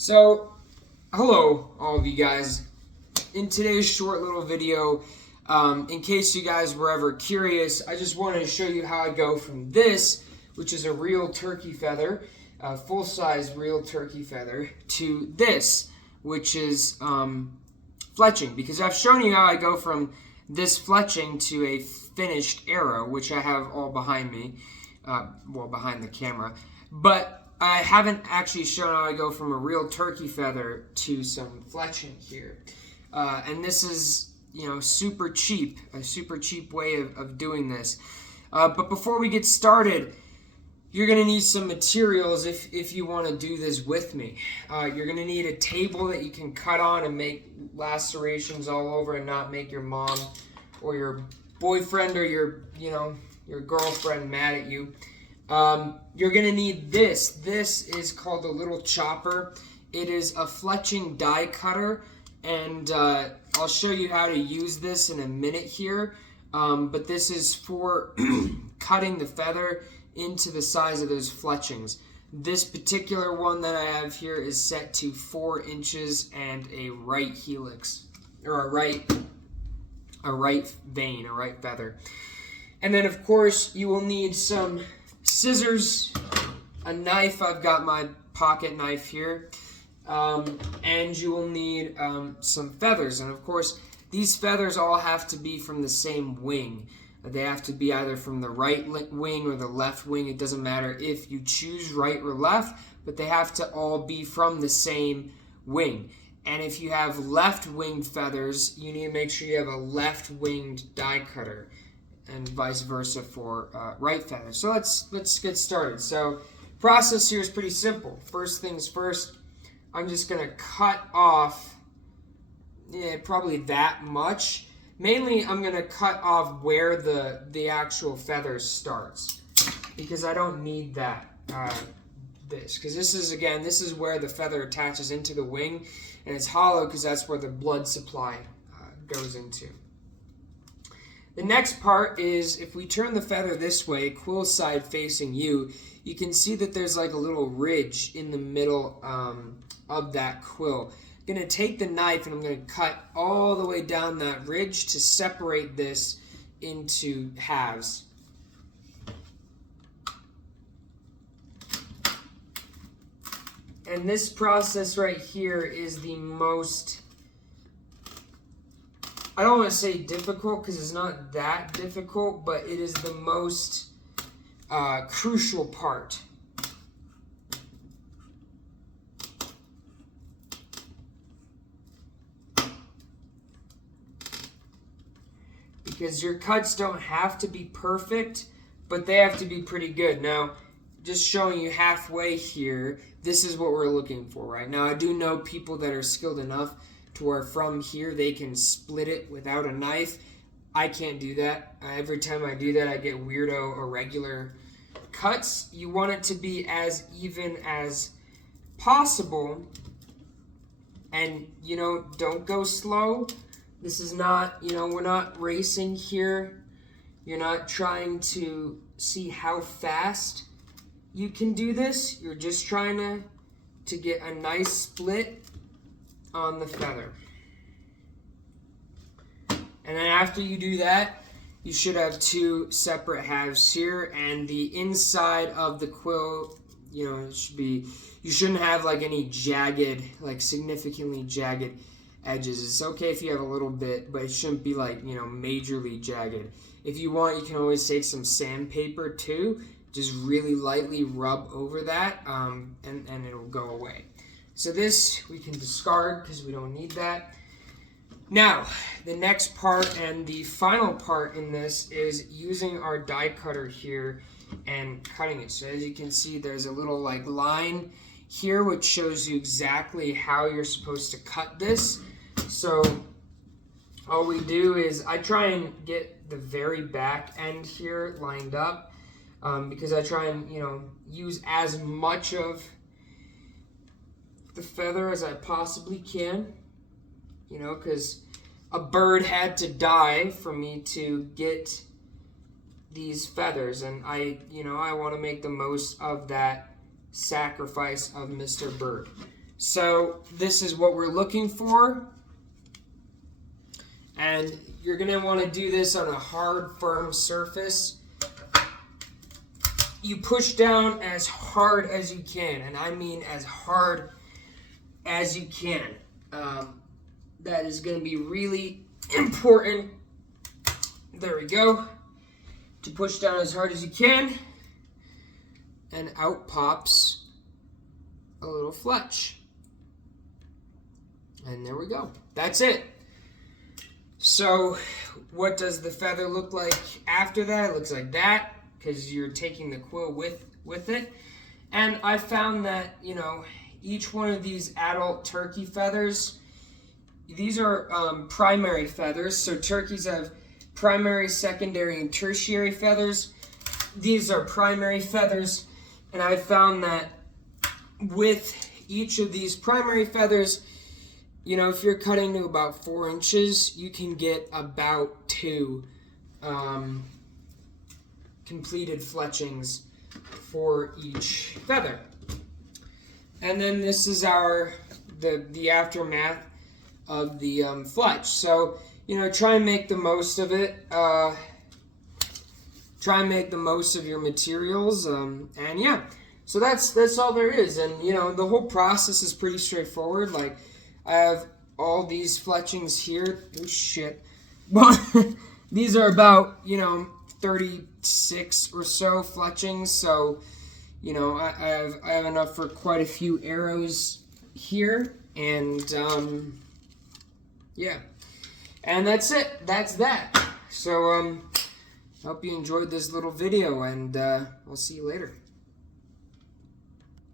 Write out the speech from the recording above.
So, hello all of you guys. In today's short little video, in case you guys were ever curious, I just wanted to show you how I go from this, which is a real turkey feather, a full-size real turkey feather, to this, which is fletching. Because I've shown you how I go from this fletching to a finished arrow, which I have all behind me, well, behind the camera. But I haven't actually shown how I go from a real turkey feather to some fletching here. And this is, super cheap, a super cheap way of doing this. But before we get started, you're going to need some materials if you want to do this with me. You're going to need a table that you can cut on and make lacerations all over and not make your mom or your boyfriend or your girlfriend mad at you. You're going to need this. This is called a little chopper. It is a fletching die cutter, and I'll show you how to use this in a minute here. But this is for cutting the feather into the size of those fletchings. This particular one that I have here is set to 4 inches and a right helix, or a right vein, a right feather. And then, of course, you will need some scissors, a knife. I've got my pocket knife here, and you will need some feathers. And of course, these feathers all have to be from the same wing. They have to be either from the right wing or the left wing. It doesn't matter if you choose right or left, but they have to all be from the same wing. And if you have left-winged feathers, you need to make sure you have a left-winged die cutter, and vice versa for right feathers. So let's get started. So process here is pretty simple. First things first, I'm just going to cut off probably that much. Mainly I'm going to cut off where the actual feather starts, because I don't need that because this is where the feather attaches into the wing, and it's hollow because that's where the blood supply goes into. The next part is, if we turn the feather this way, quill side facing you, you can see that there's like a little ridge in the middle of that quill. I'm going to take the knife and I'm going to cut all the way down that ridge to separate this into halves. And this process right here is the most, I don't want to say difficult because it's not that difficult, but it is the most crucial part. Because your cuts don't have to be perfect, but they have to be pretty good. Now, just showing you halfway here, this is what we're looking for right now. I do know people that are skilled enough to where from here they can split it without a knife. I can't do that. Every time I do that, I get weirdo, irregular cuts. You want it to be as even as possible, and don't go slow. This is not, we're not racing here. You're not trying to see how fast you can do this. You're just trying to get a nice split on the feather. And then after you do that, you should have 2 separate halves here, and the inside of the quill, it should be, you shouldn't have like any jagged, like significantly jagged edges. It's okay if you have a little bit, but it shouldn't be like, majorly jagged. If you want, you can always take some sandpaper too, just really lightly rub over that, and it'll go away. So this we can discard because we don't need that. Now, the next part and the final part in this is using our die cutter here and cutting it. So as you can see, there's a little like line here which shows you exactly how you're supposed to cut this. So all we do is I try and get the very back end here lined up, because I try and use as much of the feather as I possibly can, because a bird had to die for me to get these feathers, and I want to make the most of that sacrifice of Mr. Bird. So this is what we're looking for. And you're going to want to do this on a hard, firm surface. You push down as hard as you can, and I mean as hard as you can. That is going to be really important. There we go. To push down as hard as you can, and out pops a little fletch. And there we go. That's it. So what does the feather look like after that? It looks like that, because you're taking the quill with it. And I found that, you know, each one of these adult turkey feathers, these are primary feathers. So turkeys have primary, secondary, and tertiary feathers. These are primary feathers. And I found that with each of these primary feathers, you know, if you're cutting to about 4 inches, you can get about 2 completed fletchings for each feather. And then this is the aftermath of the fletch. So, you know, try and make the most of it. Try and make the most of your materials. And yeah, so that's all there is. And, you know, the whole process is pretty straightforward. Like, I have all these fletchings here. Oh, shit. But these are about, you know, 36 or so fletchings. So, you know, I have enough for quite a few arrows here. And, yeah. And that's it. That's that. So, hope you enjoyed this little video, and I'll see you later.